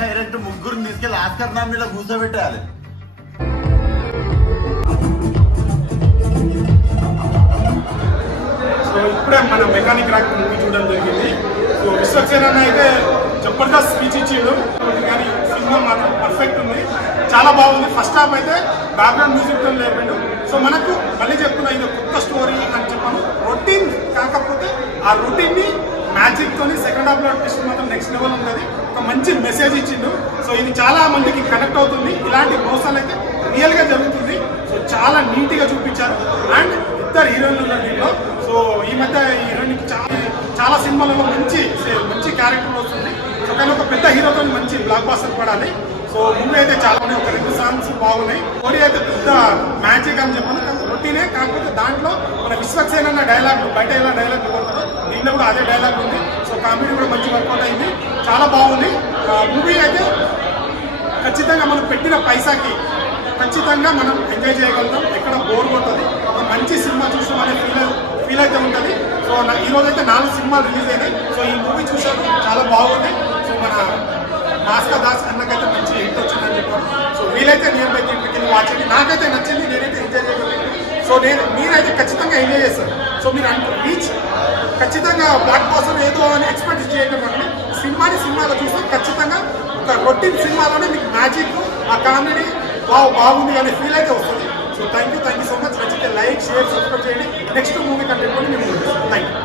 Direct ముగ్గురిని తీసుకెళ్లి Oscar నామినీలో కూర్చోబెట్టాలి. So ఇప్పుడే మన మెకానిక్ రాక్ మూవీ చూడడం జరిగింది. సో విశ్వక్సేన్ అన్న అయితే జబర్దస్త్ స్పీచ్ ఇచ్చిండు, కానీ సినిమా మాత్రం పర్ఫెక్ట్ ఉంది, చాలా బాగుంది. ఫస్ట్ హాఫ్ అయితే బ్యాక్గ్రౌండ్ మ్యూజిక్ తో లేపిండు. సో మనకు మళ్ళీ చెప్తున్నా, ఇది కొత్త స్టోరీ అని చెప్పాను, రొటీన్ కాకపోతే ఆ రొటీన్ ని మ్యాజిక్ తోని సెకండ్ హాఫ్ లో ట్విస్ట్ మాత్రం నెక్స్ట్ లెవెల్ ఉంటుంది. ఒక మంచి మెసేజ్ ఇచ్చిండు. సో ఇది చాలా మందికి కనెక్ట్ అవుతుంది. ఇలాంటి మోసాలు అయితే రియల్ గా జరుగుతుంది. సో చాలా నీట్ గా చూపించారు. అండ్ ఇద్దరు హీరోయిన్లు ఉన్నారు దీంట్లో. సో ఈ మధ్య హీరోయిన్ చాలా సినిమాలలో మంచి క్యారెక్టర్ వస్తుంది. సో కానీ ఒక పెద్ద హీరోతో మంచి బ్లాక్ బాస్టర్ పడాలి. సో మూవీ అయితే చాలా ఉన్నాయి, ఒక 2 సాంగ్స్ బాగున్నాయి. స్టోరీ అయితే పెద్ద మ్యాజిక్ అని చెప్పాను, రొటీనే. కాకపోతే దాంట్లో మన విశ్వక్సేన్ అన్న డైలాగ్, బయట ఎలా డైలాగ్ కొడతారో దీంట్లో కూడా అదే డైలాగ్ ఉంది. సో కామెడీ కూడా మంచి వర్కౌట్ అయింది, చాలా బాగుంది. మూవీ అయితే ఖచ్చితంగా మనం పెట్టిన పైసాకి ఖచ్చితంగా మనం ఎంజాయ్ చేయగలుగుతాం, ఎక్కడ బోర్ కొట్టదు. మంచి సినిమా చూసామనే ఫీల్ అయితే ఉంటుంది. సో ఈ రోజు అయితే 4 సినిమాలు రిలీజ్ అయినాయి. సో ఈ మూవీ చూసాను, చాలా బాగుంది. సో మన భాస్కర్ దాస్ అన్నకైతే మంచి హిట్ వచ్చిందని చెప్పాను. సో వీలైతే నియర్ బై థియేటర్కి వాచ్ చేయండి. నాకైతే నచ్చింది, నేనైతే ఎంజాయ్ చేయగలిగాను. సో మీరైతే ఖచ్చితంగా ఎంజాయ్ చేస్తారు. సో మీరు రీచ్ ఖచ్చితంగా బ్లాక్ బాస్టర్ ఏదో అని ఎక్స్పెక్ట్ చేయకుండా సినిమాలో చూస్తే ఖచ్చితంగా ఒక రొటీన్ సినిమాలోనే మీకు మ్యాజిక్, ఆ కామెడీ బాగుంది అనే ఫీల్ అయితే వస్తుంది. So thank you so much. నచ్చితే లైక్, షేర్, సబ్స్క్రైబ్ చేయండి. నెక్స్ట్ మూవీ కంటెంట్ కూడా మేము థ్యాంక్ యూ.